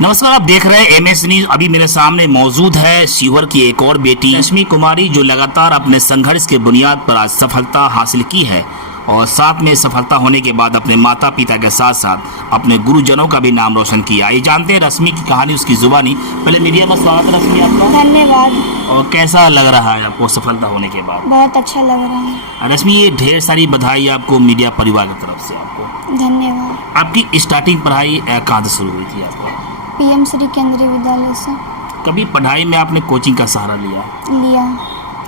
नमस्कार, आप देख रहे हैं MS न्यूज। अभी मेरे सामने मौजूद है शिवहर की एक और बेटी रश्मि कुमारी, जो लगातार अपने संघर्ष के बुनियाद पर आज सफलता हासिल की है और साथ में सफलता होने के बाद अपने माता पिता के साथ साथ अपने गुरुजनों का भी नाम रोशन किया। ये जानते हैं रश्मि की कहानी, उसकी जुबानी। पहले मीडिया में स्वागत है रश्मि आपका। धन्यवाद। और कैसा लग रहा है आपको सफलता होने के बाद? बहुत अच्छा लग रहा है। रश्मि, ये ढेर सारी बधाई आपको मीडिया परिवार की तरफ से। आपको धन्यवाद। आपकी स्टार्टिंग पढ़ाई कहाँ से शुरू हुई थी आपको? PM श्री केंद्रीय विद्यालय से। कभी पढ़ाई में आपने कोचिंग का सहारा लिया?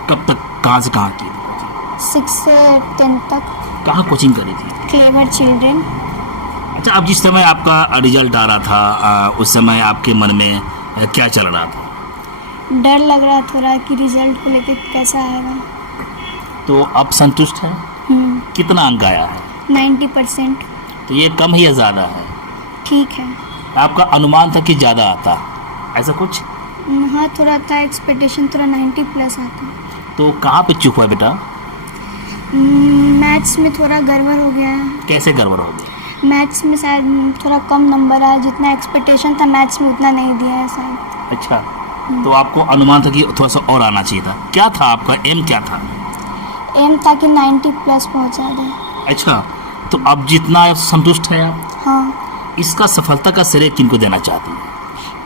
कब तक, कहाँ से कहाँ की थी? 6 से 10 तक। कहाँ कोचिंग करी थी? Clever children. अच्छा, अब जिस समय आपका रिजल्ट आ रहा था उस समय आपके मन में क्या चल रहा था? डर लग रहा थोड़ा कि रिजल्ट को लेकर कैसा आएगा। तो अब संतुष्ट है? कितना अंक आया है? 90%। तो ये कम ही या ज़्यादा है? ठीक है। आपका अनुमान था कि ज़्यादा आता, ऐसा कुछ? हाँ, थोड़ा था एक्सपेक्टेशन, थोड़ा 90+ आता। तो कहाँ पे चूक हुआ बेटा? मैथ्स में थोड़ा गड़बड़ हो गया है। कैसे गड़बड़ हो गई? मैथ्स में शायद थोड़ा कम नंबर आया, जितना एक्सपेक्टेशन था मैथ्स में उतना नहीं दिया है शायद। अच्छा, तो आपको अनुमान था कि थोड़ा सा और आना चाहिए था। क्या था आपका एम, क्या था? एम था कि 90+ पहुँचा दे। अच्छा, तो अब जितना संतुष्ट है आप? हाँ। इसका सफलता का श्रेय किनको देना चाहती हैं?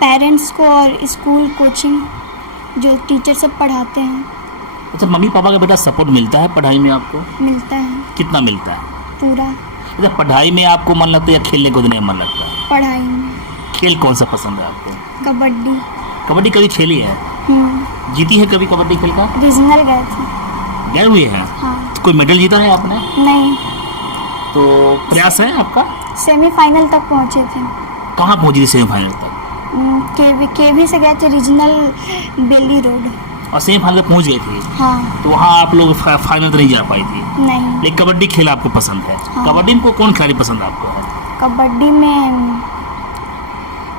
पेरेंट्स को और स्कूल कोचिंग जो टीचर सब पढ़ाते हैं। अच्छा, मम्मी पापा का बेटा सपोर्ट मिलता है पढ़ाई में आपको? मिलता है। कितना मिलता है? पूरा। अच्छा, पढ़ाई में आपको मन लगता है या खेलने कूदने में मन लगता है? पढ़ाई में। खेल कौन सा पसंद है आपको? कबड्डी। कबड्डी कभी खेली है? जीती है कभी कबड्डी खेल का? रीजनल गए थे। गए हुए हैं? हाँ। तो कोई मेडल जीता है आपने? नहीं। तो प्रयास है आपका? सेमीफाइनल तक पहुँचे थे। कहाँ पहुँची थी सेमीफाइनल तक? केवी से गए थे, रीजनल बेली रोड। और सेमीफाइनल तक पहुँच गई थी? हाँ। तो वहाँ आप लोग फाइनल तो नहीं जा पाई थी? नहीं। लेकिन कबड्डी खेल आपको पसंद है? हाँ। कबड्डी में कौन खिलाड़ी पसंद आपको है? कबड्डी में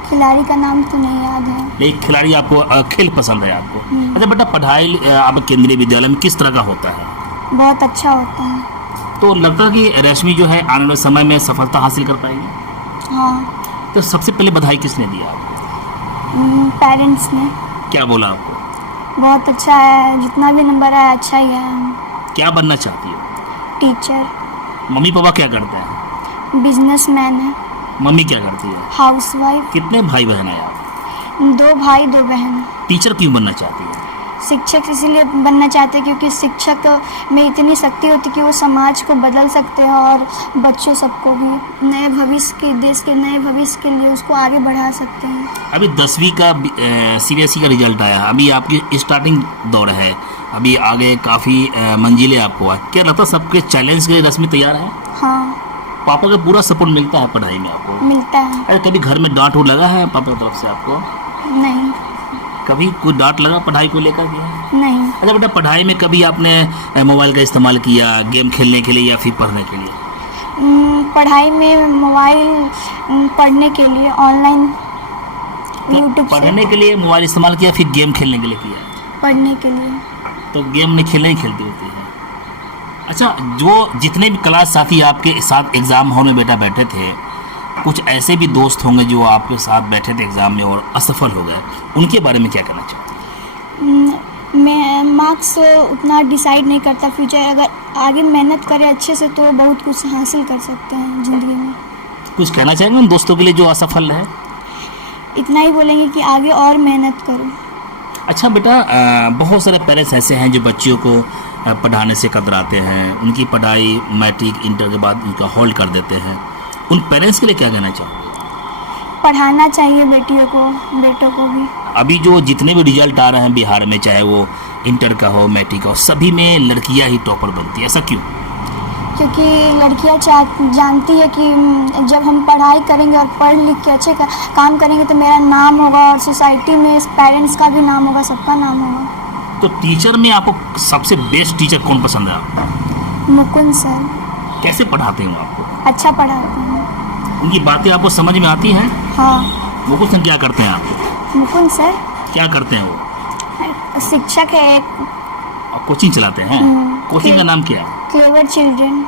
खिलाड़ी का नाम तो नहीं याद है। लेकिन खिलाड़ी आपको खेल पसंद है आपको? अच्छा बेटा, पढ़ाई आप केंद्रीय विद्यालय में किस तरह का होता है? बहुत अच्छा होता है। तो लगता है कि रश्मि जो है आने वाले समय में सफलता हासिल कर पाएगी? हाँ। तो सबसे पहले बधाई किसने दिया आपको? पेरेंट्स ने। क्या बोला आपको? बहुत अच्छा है, जितना भी नंबर आया अच्छा ही है। क्या बनना चाहती हो? टीचर। मम्मी पापा क्या करते हैं? बिजनेसमैन है। मम्मी क्या करती है? हाउसवाइफ। कितने भाई बहन है आप? 2 भाई 2 बहन। टीचर क्यों बनना चाहती है? शिक्षक इसीलिए बनना चाहते हैं क्योंकि शिक्षक में इतनी शक्ति होती है कि वो समाज को बदल सकते हैं और बच्चों सबको भी नए भविष्य के, देश के नए भविष्य के लिए उसको आगे बढ़ा सकते हैं। अभी 10वीं का CBSE का रिजल्ट आया, अभी आपकी स्टार्टिंग दौर है, अभी आगे काफ़ी मंजिलें आपको है। क्या लगता है सबके चैलेंज के लिए रश्मि तैयार है? हाँ। पापा का पूरा सपोर्ट मिलता है पढ़ाई में आपको? मिलता है। अरे कभी घर में डांट लगा है पापा की तरफ से आपको? नहीं। कभी कोई डांट लगा पढ़ाई को लेकर के? नहीं। अच्छा बेटा, पढ़ाई में कभी आपने मोबाइल का इस्तेमाल किया गेम खेलने के लिए या फिर पढ़ने के लिए? पढ़ाई में मोबाइल पढ़ने के लिए ऑनलाइन यूट्यूब से। पढ़ने के लिए मोबाइल इस्तेमाल किया फिर गेम खेलने के लिए किया? पढ़ने के लिए। तो गेम नहीं खेलती होती है। अच्छा, जो जितने भी क्लास साथी आपके साथ एग्ज़ाम हॉल में बेटा बैठे थे, कुछ ऐसे भी दोस्त होंगे जो आपके साथ बैठे थे एग्ज़ाम में और असफल हो गए, उनके बारे में क्या कहना चाहते हैं? मैं मार्क्स उतना डिसाइड नहीं करता फ्यूचर। अगर आगे मेहनत करें अच्छे से तो बहुत कुछ हासिल कर सकते हैं ज़िंदगी में। कुछ कहना चाहेंगे उन दोस्तों के लिए जो असफल है? इतना ही बोलेंगे कि आगे और मेहनत करो। अच्छा बेटा, बहुत सारे पेरेंट्स ऐसे हैं जो बच्चियों को पढ़ाने से कतराते हैं, उनकी पढ़ाई मैट्रिक इंटर के बाद उनका होल्ड कर देते हैं। उन पेरेंट्स के लिए क्या कहना चाहोगे? पढ़ाना चाहिए बेटियों को, बेटों को भी। अभी जो जितने भी रिजल्ट आ रहे हैं बिहार में, चाहे वो इंटर का हो मैट्रिक का हो, सभी में लड़कियां ही टॉपर बनती है, ऐसा क्यों? क्योंकि लड़कियां जानती है कि जब हम पढ़ाई करेंगे और पढ़ लिख के अच्छे काम करेंगे तो मेरा नाम होगा और सोसाइटी में पेरेंट्स का भी नाम होगा, सबका नाम होगा। तो टीचर में आपको सबसे बेस्ट टीचर कौन पसंद है आपको? मुकुंद सर। कैसे पढ़ाते हैं आपको? अच्छा पढ़ाते हैं। उनकी बातें आपको समझ में आती हैं? हाँ। मुकुंद सर क्या करते हैं आपको? मुकुंद सर क्या करते हैं वो? शिक्षक है एक। कोचिंग चलाते हैं? कोचिंग का नाम क्या है? Clever children.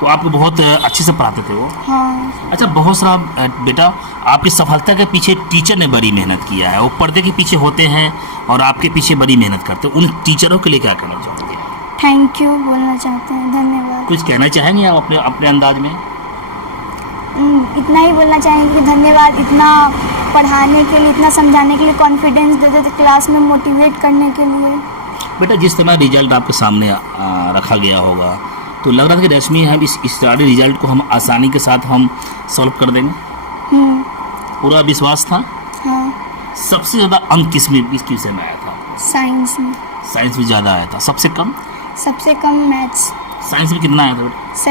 तो आपको बहुत अच्छे से पढ़ाते थे वो? हाँ। अच्छा, बहुत सारा बेटा आपकी सफलता के पीछे टीचर ने बड़ी मेहनत किया है। वो पर्दे के पीछे होते हैं और आपके पीछे बड़ी मेहनत करते हैं। उन टीचरों के लिए क्या कहना चाहोगे? थैंक यू बोलना चाहते हैं, धन्यवाद। कुछ कहना चाहेंगे आप अपने अपने अंदाज में? इतना ही बोलना चाहेंगे कि धन्यवाद, इतना पढ़ाने के लिए, इतना समझाने के लिए, कॉन्फिडेंस देते थे क्लास में, मोटिवेट करने के लिए। बेटा, जिस समय रिजल्ट आपके सामने रखा गया होगा तो लग रहा था कि रश्मि हम इस सारे रिजल्ट को हम आसानी के साथ हम सॉल्व कर देंगे? पूरा विश्वास था? हाँ। सबसे ज़्यादा अंक किस विषय में आया था? साइंस में। साइंस में ज़्यादा आया था। सबसे कम? सबसे कम मैथ्स। साइंस में कितना आया था बेटा?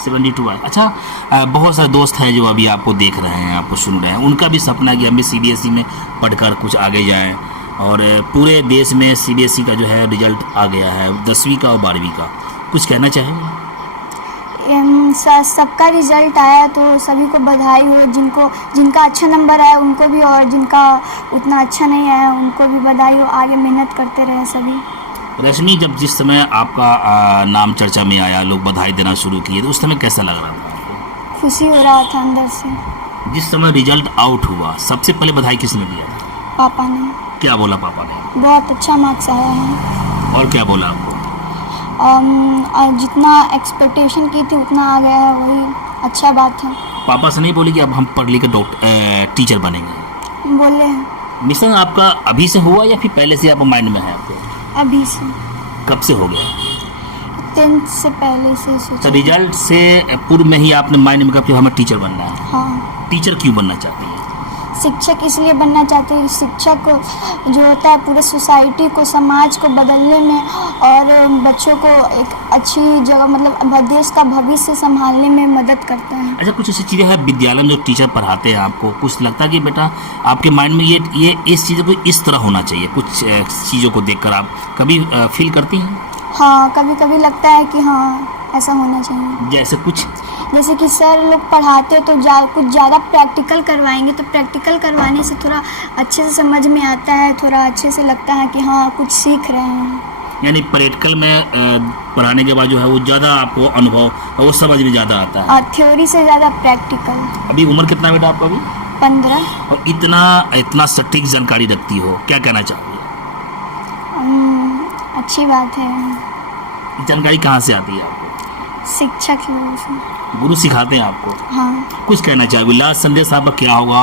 72 आया। अच्छा, बहुत सारे दोस्त हैं जो अभी आपको देख रहे हैं, आपको सुन रहे हैं, उनका भी सपना है कि हम भी CBSE में पढ़कर कुछ आगे जाएं। और पूरे देश में CBSE का जो है रिजल्ट आ गया है, 10वीं का और 12वीं का। कुछ कहना चाहेंगे? सबका रिजल्ट आया तो सभी को बधाई हो। जिनका अच्छा नंबर आया उनको भी, और जिनका उतना अच्छा नहीं आया उनको भी बधाई हो। आगे मेहनत करते रहे सभी। रश्मि, जब जिस समय आपका नाम चर्चा में आया, लोग बधाई देना शुरू किए, तो उस समय कैसा लग रहा था आपको? खुशी हो रहा था अंदर से। जिस समय रिजल्ट आउट हुआ, सबसे पहले बधाई किसने दिया था? पापा ने। क्या बोला पापा ने? बहुत अच्छा मार्क्स आया है। और क्या बोला आपको? जितना एक्सपेक्टेशन की थी उतना आ गया है, वही अच्छा बात है। पापा से नहीं बोले कि अब हम पढ़ लिख के टीचर बनेंगे? बोले हैं। मिशन आपका अभी से हुआ या फिर पहले से आप माइंड में है आपको? अभी से। कब से हो गया? 10th से पहले से सोचा। तो रिजल्ट से पूर्व में ही आपने माइंड में कहा कि हमें टीचर बनना है? हाँ। टीचर क्यों बनना चाहती है? शिक्षक इसलिए बनना चाहते हैं कि शिक्षक जो होता है पूरे सोसाइटी को, समाज को बदलने में और बच्चों को एक अच्छी जगह, मतलब देश का भविष्य संभालने में मदद करता है। अच्छा, कुछ ऐसी चीज़ें हैं विद्यालय में जो टीचर पढ़ाते हैं आपको, कुछ लगता है कि बेटा आपके माइंड में ये इस चीज़ों को इस तरह होना चाहिए? कुछ चीज़ों को देखकर आप कभी फील करती हैं? हाँ, कभी कभी लगता है कि हाँ ऐसा होना चाहिए। जैसे कि सर लोग पढ़ाते तो कुछ ज़्यादा प्रैक्टिकल करवाएंगे, तो प्रैक्टिकल करवाने से थोड़ा अच्छे से समझ में आता है, थोड़ा अच्छे से लगता है कि हाँ कुछ सीख रहे हैं। यानी प्रैक्टिकल में पढ़ाने के बाद जो है वो ज़्यादा आपको अनुभव, वो समझ में ज़्यादा आता है। थ्योरी से ज़्यादा प्रैक्टिकल। अभी उम्र कितना बेटा आपका? अभी 15। और इतना सटीक जानकारी रखती हो, क्या कहना चाहोगे? अच्छी बात है। जानकारी कहाँ से आती है आपको? शिक्षक लोगों से। गुरु सिखाते हैं आपको? हाँ। कुछ कहना चाहोगे? लास्ट संदेश आपका क्या होगा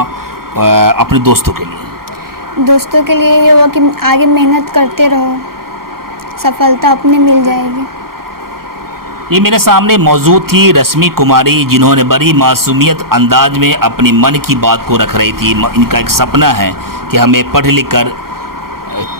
अपने दोस्तों के लिए? दोस्तों के लिए ये होगा कि आगे मेहनत करते रहो, सफलता अपने मिल जाएगी। ये मेरे सामने मौजूद थी रश्मि कुमारी, जिन्होंने बड़ी मासूमियत अंदाज में अपनी मन की बात को रख रही थी। इनका एक सपना है कि हमें पढ़ लिख कर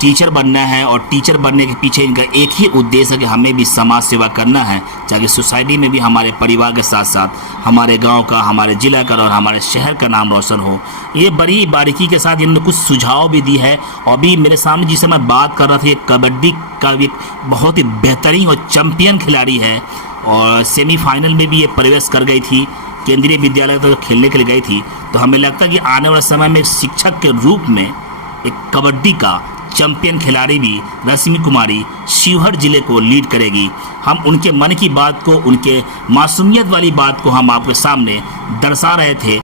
टीचर बनना है, और टीचर बनने के पीछे इनका एक ही उद्देश्य है कि हमें भी समाज सेवा करना है, ताकि सोसाइटी में भी हमारे परिवार के साथ साथ हमारे गांव का, हमारे ज़िला का और हमारे शहर का नाम रोशन हो। ये बड़ी बारीकी के साथ इन्होंने कुछ सुझाव भी दी है। और अभी मेरे सामने जिससे मैं बात कर रहा था, ये कबड्डी का भी बहुत ही बेहतरीन और चैम्पियन खिलाड़ी है, और सेमीफाइनल में भी ये प्रवेश कर गई थी। केंद्रीय विद्यालय तक खेलने के लिए गई थी। तो हमें लगता है कि आने वाले समय में शिक्षक के रूप में एक कबड्डी का चैंपियन खिलाड़ी भी रश्मि कुमारी शिवहर जिले को लीड करेगी। हम उनके मन की बात को, उनके मासूमियत वाली बात को हम आपके सामने दर्शा रहे थे।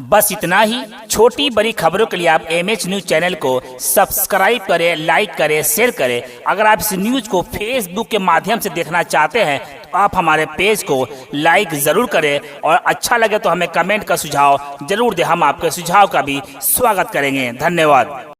बस इतना ही। छोटी बड़ी खबरों के लिए आप MH न्यूज चैनल को सब्सक्राइब करें, लाइक करें, शेयर करें। अगर आप इस न्यूज को फेसबुक के माध्यम से देखना चाहते हैं तो आप हमारे पेज को लाइक ज़रूर करें, और अच्छा लगे तो हमें कमेंट का सुझाव जरूर दें। हम आपके सुझाव का भी स्वागत करेंगे। धन्यवाद।